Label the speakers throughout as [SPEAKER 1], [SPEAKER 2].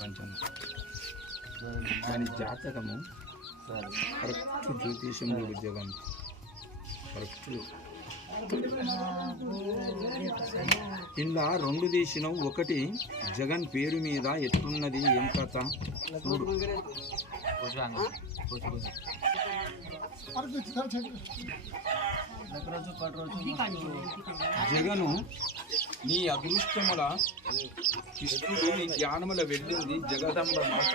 [SPEAKER 1] కొంచెం. దాని జాతకము కరెక్ట్ జ్యోతిషంలో ఉద్యోగం. కరెక్ట్ ఇలా రెండు తీసిన ఒకటి జగన్ పేరు మీద ఎట్లున్నది ఏం కథ? చూడు. జగను నీ అదృష్టముల కృష్ణుడు నీ జ్ఞానముల వెళ్ళింది జగదంబ మాట.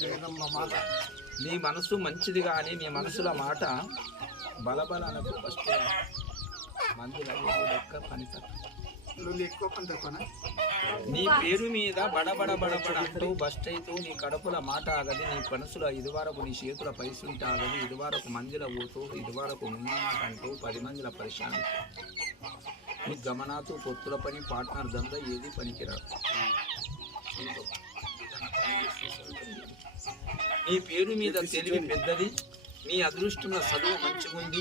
[SPEAKER 2] జగదంబ మాట
[SPEAKER 1] నీ మనసు మంచిది కానీ నీ మనసుల మాట బలబలనకు ఫస్ట్ మంది లెక్క పని తక్కువ.
[SPEAKER 2] లొల్లి ఎక్కువ పని తక్కువనా
[SPEAKER 1] నీ పేరు మీద బడబడ బడబడ అంటూ బస్ట్ అయితూ నీ కడుపుల మాట ఆగది నీ మనసుల ఇదివరకు నీ చేతుల పైసుంటే ఆగది ఇదివరకు మందిల పోతూ ఇదివరకు ఉన్న మాట అంటూ పది మందిల పరిశాంతి. నీ గమనాతు పొత్తుల పని పార్ట్నర్ దంద ఏది పనికిరాదు. నీ పేరు మీద తెలివి పెద్దది నీ అదృష్టంలో చదువు మంచిగుంది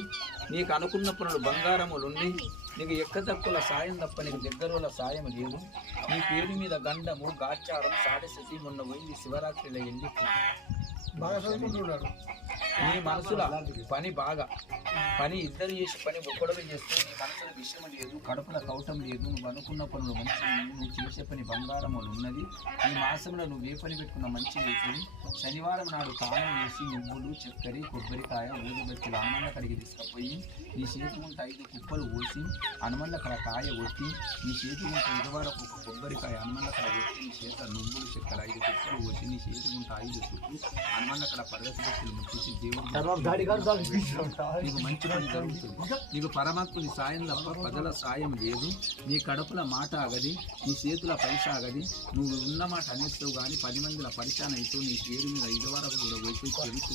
[SPEAKER 1] నీకు అనుకున్న పనులు బంగారములుండి నీకు ఎక్క తక్కువ సాయం తప్ప నీకు దగ్గరల సాయం లేదు. నీ పేరు మీద గండము గాచారం సాడశతి మొన్న పోయింది శివరాత్రిలో వెళ్ళి
[SPEAKER 2] బాగా చదువుకుంటున్నాడు.
[SPEAKER 1] నీ మనసులో పని బాగా. పని ఇద్దరు చేసి పని ఒక్కడమే చేస్తే నీ మనసులో విషయం లేదు కడుపులో కౌటం లేదు నువ్వు అనుకున్న పనులు మంచి నువ్వు చేసే పని బంగారం ఉన్నది. ఈ మాసంలో నువ్వు ఏ పని పెట్టుకున్న మంచి వేసుకుని శనివారం నాడు కాలం వేసి నువ్వులు చక్కెర కొబ్బరికాయ ఊదుబెత్తులు హనుమన్న కడిగి తీసుకుపోయి నీ చేతి ఉంటే ఐదు కుప్పలు పోసి హనుమన్న కడ కాయ కొట్టి నీ చేతి ఉంటే ఇదివరకు ఒక కొబ్బరికాయ హనుమన్న కడ కొట్టి నీ చేత నువ్వులు చక్కెర ఐదు కుప్పలు పోసి నీ చేతి ఉంటే ఐదు చుట్టూ భక్తులు ముట్టించి దేవుడు నీకు మంచి పని జరుగుతుంది. నీకు పరమాత్ముని సాయం తప్ప ప్రజల సాయం లేదు. నీ కడుపుల మాట ఆగది నీ చేతుల పైస ఆగది. నువ్వు ఉన్న మాట అనేస్తావు కానీ పది మందిల పరిశాన్ అయితే నీ పేరు మీద ఐదు వరకు కూడా పోయి తెలుసు.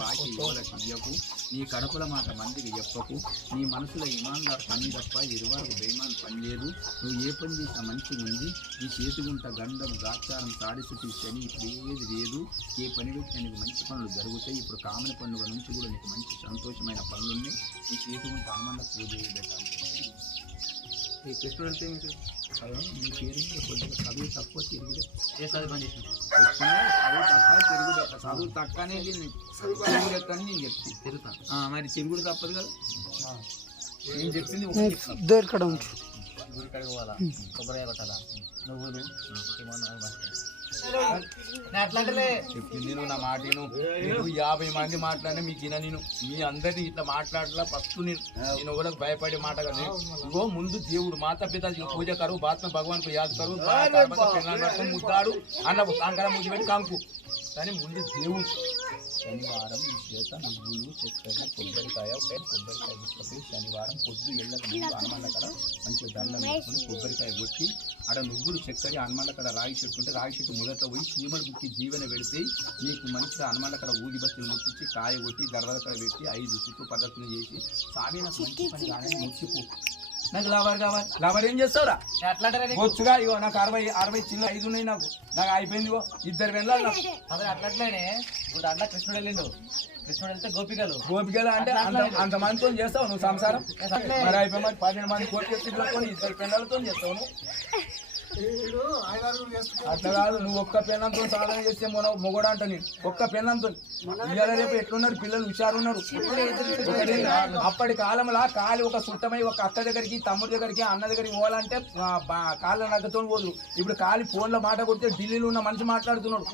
[SPEAKER 1] బాకీ ఇవ్వలకు ఇయ్యకు. నీ కడుపుల మాట మందికి చెప్పకు. నీ మనసులో ఇమాన్దార్ పని తప్ప ఇరువరకు బేమాన్ పని లేదు. నువ్వు ఏ పని చేసినా మంచిగా ఉంది నీ చేతిగుంట గండం గాచారం తాడిసుటి శని ఇప్పుడు ఏది లేదు. ఏ పని పెట్టినా నీకు మంచి పనులు జరుగుతాయి. ఇప్పుడు కామన పండుగ నుంచి కూడా నీకు మంచి సంతోషమైన పనులున్నాయి నీ చేతిగుంట హనుమన్న పూజ పెట్టాలి ఈ కృష్ణుడు అంటే నీ పేరు కొద్దిగా చదువు తక్కువ తిరుగుడు. ఏ చదువు పని చేసిన చదువు తక్కువ చదువు నేను చెప్తే తిరుగుతా మరి తిరుగుడు తప్పదు కదా. నేను చెప్పింది చెప్తాను.
[SPEAKER 3] దొరకడ
[SPEAKER 4] కడిగి పోవాలా? కొబ్బరికాయ కొట్టాలా? నువ్వులు ఏమన్నా
[SPEAKER 1] చెప్పింది నువ్వు నా మాట విను. నువ్వు యాభై మంది మాట్లాడినా మీకు విన నేను. మీ అందరినీ ఇట్లా మాట్లాడలా ఫస్ట్ నేను. నేను ఒకరికి భయపడే మాట కదా. ఇగో ముందు దేవుడు మాత పిత పూజ కరు బాత్మ భగవాన్కు యాద్ కరు ముద్దాడు అన్న కాంకర ముద్దు పెట్టి కాంకు. కానీ ముందు దేవుడు. శనివారం ఈ చేత నువ్వులు చక్కెర కొబ్బరికాయ ఒక కొబ్బరికాయ తీసుకపోయి శనివారం పొద్దు ఎళ్ళక ముందు అక్కడ మంచిగా దండం కొబ్బరికాయ కొట్టి ఆడ నువ్వులు చక్కెర హనుమాన్ అక్కడ రాగి చెట్టు ఉంటే రాగి చెట్టు మొదట్లో పోయి చీమలు బుక్కి జీవన పెడితే నీకు మంచిగా హనుమాన్ అక్కడ ఊది బత్తులు ముట్టించి కాయ కొట్టి దర్వాజ అక్కడ పెట్టి ఐదు చుట్టూ పద్ధతులు చేసి స్వామి నాకు మంచి పని ముట్టిపో నాకు లాభాలు కావాలి. లాభాలు ఏం చేస్తావురా?
[SPEAKER 4] అట్లాంటిలే
[SPEAKER 1] బొచ్చుగా ఇగో నాకు అరవై అరవై చిన్న ఐదు ఉన్నాయి నాకు. నాకు అయిపోయింది ఇగో. ఇద్దరు వెళ్ళాలి నాకు.
[SPEAKER 4] అదే అట్లట్లేనే ఇప్పుడు అట్లా కృష్ణుడు వెళ్ళిండు. కృష్ణుడు వెళ్తే గోపికలు.
[SPEAKER 1] గోపికలు అంటే అంత మందితో చేస్తావు నువ్వు సంసారం? మరి అయిపోయి మరి పన్నెండు మంది కోటి ఇద్దరు పిల్లలతో చేస్తావు నువ్వు. అట్లా కాదు నువ్వు ఒక్క పెన్నంతో సాధన చేస్తే మొన మొగడు అంట నేను ఒక్క పెన్నంతో. ఇవాళ రేపు ఎట్లున్నారు? పిల్లలు హుషారున్నారు ఒకటి అప్పటి కాలంలో కాలి ఒక సుట్టమై ఒక అక్క దగ్గరికి తమ్ముడి దగ్గరికి అన్న దగ్గరికి పోవాలంటే కాళ్ళ నగ్గతో పోదు. ఇప్పుడు కాలి ఫోన్లో మాట కొడితే ఢిల్లీలో ఉన్న మనిషి మాట్లాడుతున్నాడు.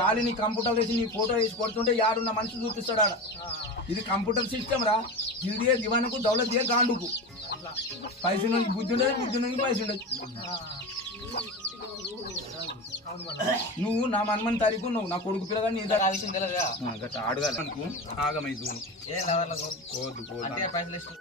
[SPEAKER 1] కాలి నీ కంప్యూటర్ వేసి నీ ఫోటో వేసి కొడుతుంటే యాడున్న మనిషి చూపిస్తాడు ఆడ. ఇది కంప్యూటర్ సిస్టమ్ రా. దిల్దియే దివానుకు దౌలత్ దియే గాండుకు. పైసలు బుద్ధి ఉండదు బుద్ధి ఉండదు పైసలు ఉండదు నువ్వు నా మన్మన్ తారీఖు నువ్వు నా కొడుకు పిల్లగా నీ
[SPEAKER 4] ఆ విషయం
[SPEAKER 1] అనుకో. ఆగమైదు
[SPEAKER 4] ఏ లవర్లకు
[SPEAKER 1] పోదు పోదు.
[SPEAKER 4] అంటే పైసలు ఇష్టం.